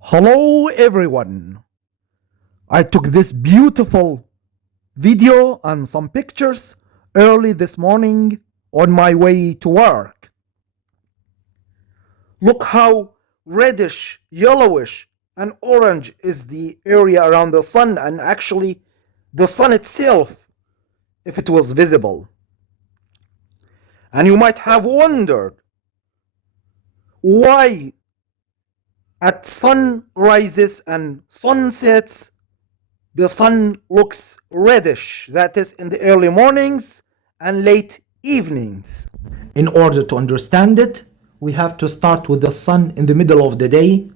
Hello everyone. I took this beautiful video and some pictures early this morning on my way to work. Look how reddish, yellowish, and orange is the area around the sun, and actually the sun itself, if it was visible. And you might have wondered why at sunrises and sunsets the sun looks reddish, that is in the early mornings and late evenings. In order to understand it, we have to start with the sun in the middle of the day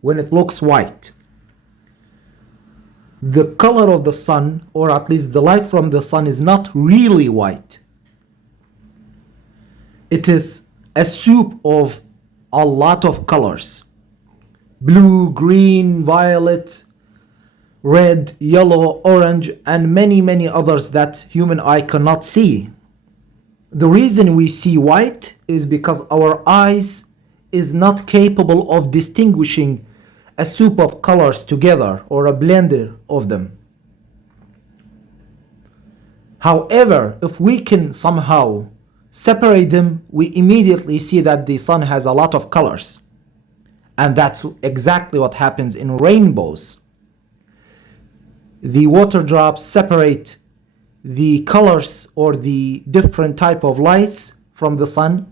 when it looks white. The color of the sun, or at least the light from the sun, is not really white. It is a soup of a lot of colors: blue, green, violet, red, yellow, orange, and many others that human eye cannot see. The reason we see white is because our eyes is not capable of distinguishing a soup of colors together or a blender of them. However, if we can somehow separate them, we immediately see that the sun has a lot of colors. And that's exactly what happens in rainbows. The water drops separate the colors or the different type of lights from the sun,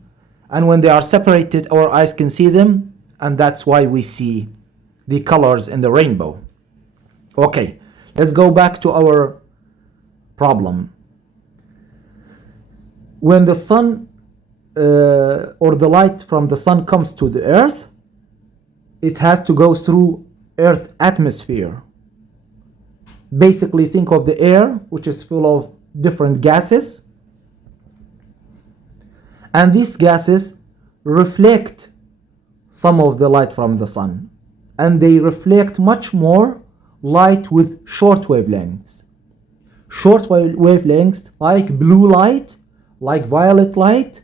and when they are separated, our eyes can see them, and that's why we see the colors in the rainbow. Okay, let's go back to our problem. When the sun or the light from the sun comes to the earth, it has to go through Earth's atmosphere. Basically, think of the air, which is full of different gases. And these gases reflect some of the light from the sun. And they reflect much more light with short wavelengths. Short wavelengths like blue light, like violet light.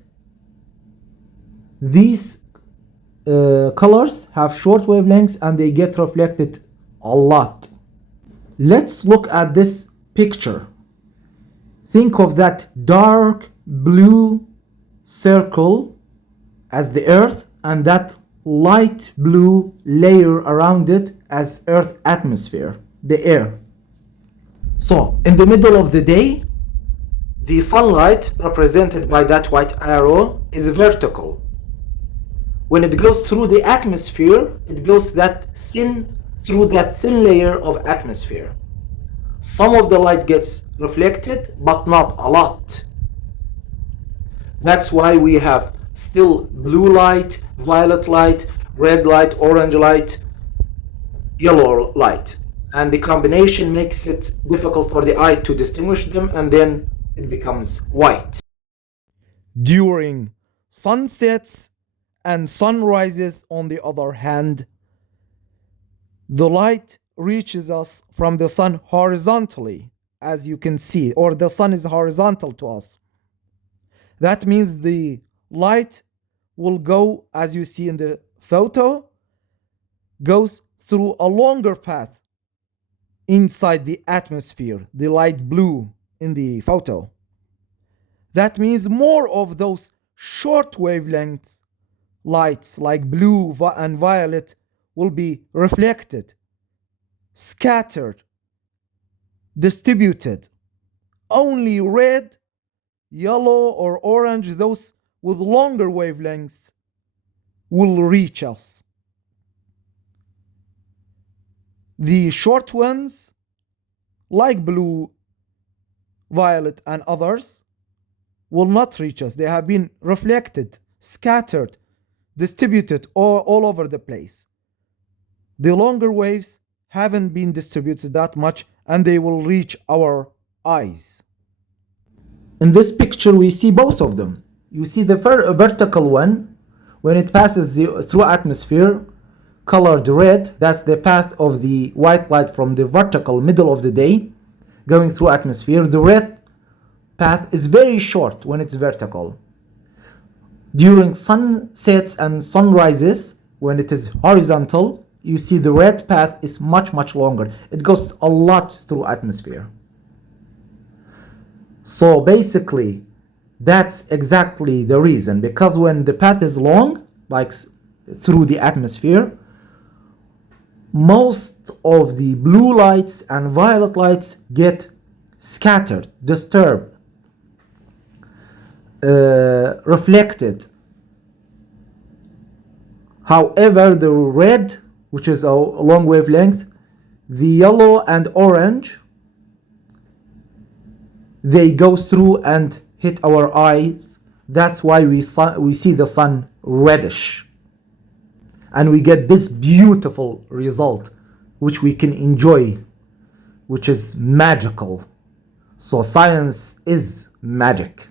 These colors have short wavelengths and they get reflected a lot. Let's look at this picture. Think of that dark blue circle as the earth and that light blue layer around it as earth atmosphere, the air. So in the middle of the day, the sunlight represented by that white arrow is vertical. When it goes through the atmosphere, it goes through that thin layer of atmosphere. Some of the light gets reflected, but not a lot. That's why we have still blue light, violet light, red light, orange light, yellow light. And the combination makes it difficult for the eye to distinguish them, and then it becomes white. During sunsets and sunrises, on the other hand, the light reaches us from the sun horizontally, as you can see, or the sun is horizontal to us. That means the light will go, as you see in the photo, goes through a longer path inside the atmosphere, the light blue in the photo. That means more of those short wavelength lights like blue and violet will be reflected, scattered, distributed. Only red, yellow, or orange, those with longer wavelengths, will reach us. The short ones, like blue, violet, and others, will not reach us. They have been reflected, scattered, distributed all over the place. The longer waves haven't been distributed that much, and they will reach our eyes. In this picture, we see both of them. You see the vertical one, when it passes through atmosphere, colored red, that's the path of the white light from the vertical middle of the day, going through atmosphere, the red path is very short when it's vertical. During sunsets and sunrises, when it is horizontal, you see the red path is much, much longer. It goes a lot through atmosphere. So basically, that's exactly the reason, because when the path is long, like through the atmosphere, most of the blue lights and violet lights get scattered, disturbed, reflected. However, the red, which is a long wavelength, the yellow and orange, they go through and hit our eyes. That's why we see the sun reddish. And we get this beautiful result, which we can enjoy, which is magical. So science is magic.